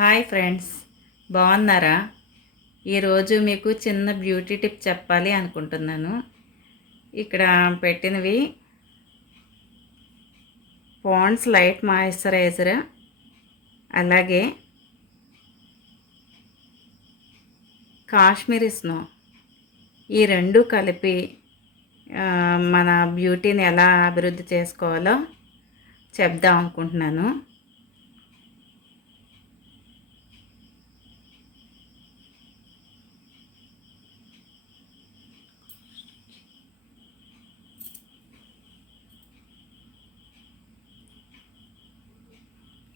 Hi friends, బాగున్నారా? ఈరోజు మీకు చిన్న బ్యూటీ టిప్ చెప్పాలి అనుకుంటున్నాను. ఇక్కడ పెట్టినవి పాండ్స్ లైట్ మాయిశ్చరైజర్, అలాగే కాశ్మీరీ స్నో, ఈ రెండు కలిపి మన బ్యూటీని ఎలా అభివృద్ధి చేసుకోవాలో చెప్దాం అనుకుంటున్నాను.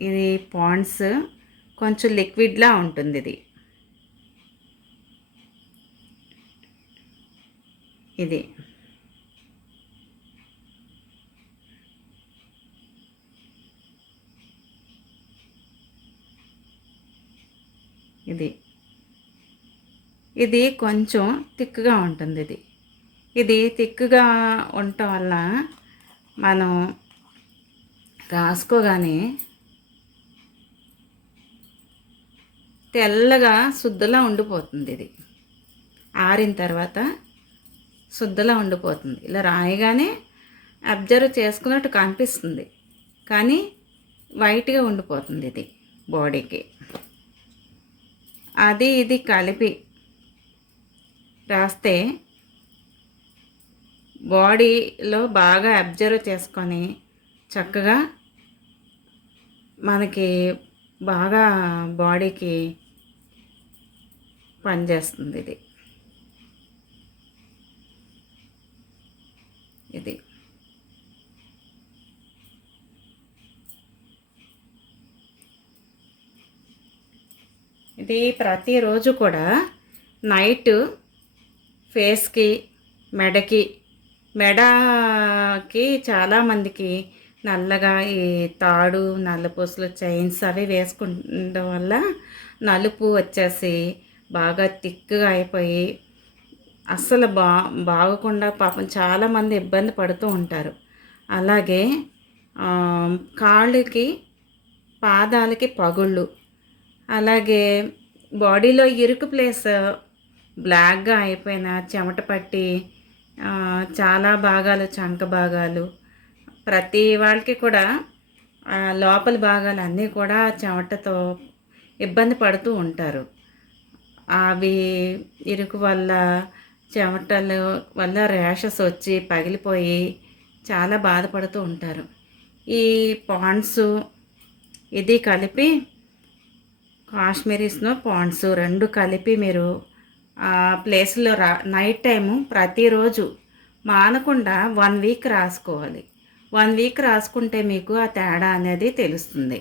ఇది పాండ్స్ కొంచెం లిక్విడ్లా ఉంటుంది. ఇది ఇది ఇది కొంచెం థిక్గా ఉంటుంది. ఇది థిక్గా ఉండటం వల్ల మనం రాసుకోగానే తెల్లగా శుద్ధలా ఉండిపోతుంది. ఇది ఆరిన తర్వాత శుద్ధలా ఉండిపోతుంది. ఇలా రాయగానే అబ్జర్వ్ చేసుకున్నట్టు కనిపిస్తుంది, కానీ వైట్గా ఉండిపోతుంది ఇది బాడీకి. అది ఇది కలిపి రాస్తే బాడీలో బాగా అబ్జర్వ్ చేసుకొని చక్కగా మనకి బాగా బాడీకి పనిచేస్తుంది. ఇది ఇది ప్రతిరోజు కూడా నైట్ ఫేస్కి, మెడకి చాలామందికి నల్లగా ఈ తాడు, నల్లపూసలు, చైన్స్ అవి వేసుకుంటం వల్ల నలుపు వచ్చేసి బాగా థిక్గా అయిపోయి అస్సలు బాగకుండా పాపం చాలామంది ఇబ్బంది పడుతూ ఉంటారు. అలాగే కాళ్ళకి, పాదాలకి పగుళ్ళు, అలాగే బాడీలో ఇరుకు ప్లేస్ బ్లాక్గా అయిపోయిన, చెమట పట్టి చాలా భాగాలు, చంక భాగాలు, ప్రతి వాళ్ళకి కూడా లోపల భాగాలు అన్నీ కూడా చెమటతో ఇబ్బంది పడుతూ ఉంటారు. అవి ఇరుకు వల్ల, చెమటల వల్ల ర్యాషెస్ వచ్చి పగిలిపోయి చాలా బాధపడుతూ ఉంటారు. ఈ పాండ్స్ ఇది కలిపి, కాశ్మీరీ స్నో, పాండ్స్ రెండు కలిపి మీరు ప్లేస్లో నైట్ టైము ప్రతిరోజు మానకుండా 1 వీక్ రాసుకోవాలి. 1 వీక్ రాసుకుంటే మీకు ఆ తేడా అనేది తెలుస్తుంది.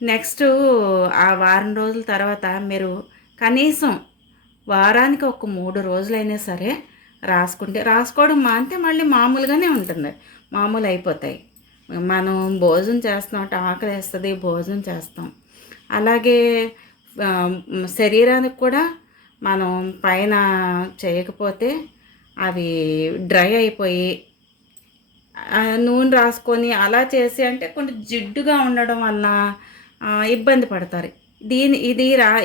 నెక్స్ట్ ఆ వారం రోజుల తర్వాత మీరు కనీసం వారానికి ఒక 3 రోజులైనా సరే రాసుకోవడం మానితే మళ్ళీ మామూలుగానే ఉంటుంది, మామూలు అయిపోతాయి. మనం భోజనం చేస్తాం, ఆకలి వేస్తుంది, భోజనం చేస్తాం. అలాగే శరీరానికి కూడా మనం పైన చేయకపోతే అవి డ్రై అయిపోయి నూనె రాసుకొని అలా చేసి అంటే కొంచెం జిడ్డుగా ఉండడం వల్ల ఇబ్బంది పడతారు.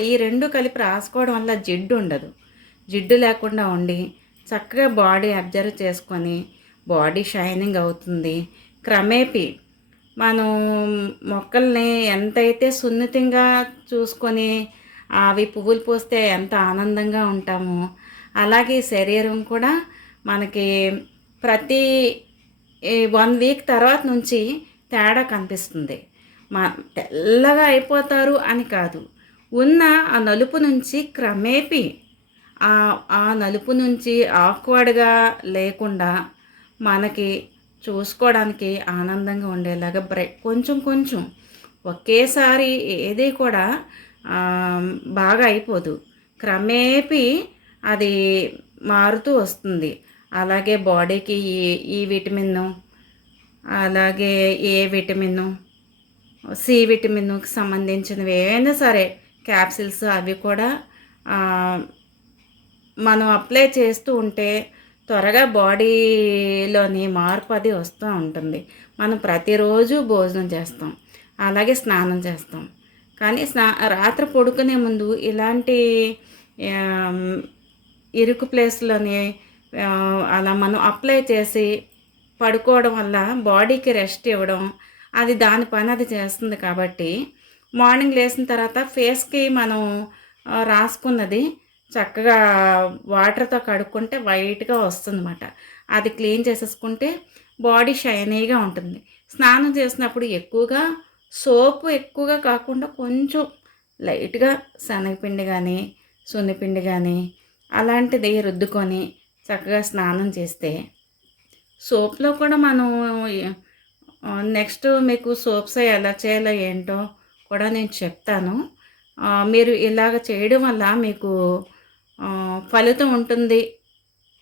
ఈ రెండు కలిపి రాసుకోవడం వల్ల జిడ్డు ఉండదు. జిడ్డు లేకుండా ఉండి చక్కగా బాడీ అబ్జర్వ్ చేసుకొని బాడీ షైనింగ్ అవుతుంది. క్రమేపీ మనం మొక్కల్ని ఎంతైతే సున్నితంగా చూసుకొని అవి పువ్వులు పూస్తే ఎంత ఆనందంగా ఉంటామో, అలాగే శరీరం కూడా మనకి ప్రతి 1 వీక్ తర్వాత నుంచి తేడా కనిపిస్తుంది. తెల్లగా అయిపోతారు అని కాదు, ఉన్న ఆ నలుపు నుంచి క్రమేపీ ఆ నలుపు నుంచి ఆక్వర్డ్గా లేకుండా మనకి చూసుకోవడానికి ఆనందంగా ఉండేలాగా కొంచెం కొంచెం ఒకేసారి ఏది కూడా బాగా అయిపోదు, క్రమేపీ అది మారుతూ వస్తుంది. అలాగే బాడీకి ఈ విటమిన్, అలాగే ఏ విటమిన్, సి విటమిన్కి సంబంధించినవి ఏవైనా సరే క్యాప్సిల్స్ అవి కూడా మనం అప్లై చేస్తూ ఉంటే త్వరగా బాడీలోని మార్పు అది వస్తూ ఉంటుంది. మనం ప్రతిరోజు భోజనం చేస్తాం, అలాగే స్నానం చేస్తాం, కానీ రాత్రి పడుకునే ముందు ఇలాంటి ఆమ్, ఇరుకు ప్లేస్‌లోని అలా మనం అప్లై చేసి పడుకోవడం వల్ల బాడీకి రెస్ట్ ఇవ్వడం, అది దాని పని అది చేస్తుంది కాబట్టి, మార్నింగ్ లేసిన తర్వాత ఫేస్‌కి మనం రాసుకున్నది చక్కగా వాటర్‌తో కడుక్కుంటే వైట్‌గా వస్తుందన్నమాట. అది క్లీన్ చేసేసుకుంటే బాడీ షైనీగా ఉంటుంది. స్నానం చేసినప్పుడు ఎక్కువగా సోపు ఎక్కువగా కాకుండా కొంచెం లైట్‌గా శనగపిండి గానీ, సున్నిపిండి గానీ అలాంటిది రుద్దుకొని చక్కగా స్నానం చేస్తే సోప్‌లో కూడా మనం నెక్స్ట్ మీకు సోప్స్ ఎలా చేయాలో ఏంటో కూడా నేను చెప్తాను. మీరు ఇలాగ చేయడం వల్ల మీకు ఫలితం ఉంటుంది.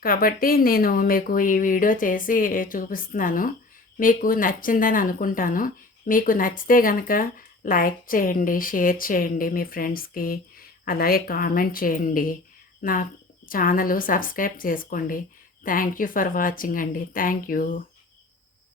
కాబట్టి నేను మీకు ఈ వీడియో చేసి చూపిస్తున్నాను. మీకు నచ్చిందని అనుకుంటాను. మీకు నచ్చితే గనక లైక్ చేయండి, షేర్ చేయండి మీ ఫ్రెండ్స్‌కి. అలాగే కామెంట్ చేయండి. నా ఛానల్ సబ్స్క్రైబ్ చేసుకోండి. థ్యాంక్ యూ ఫర్ వాచింగ్ అండి. Thank you.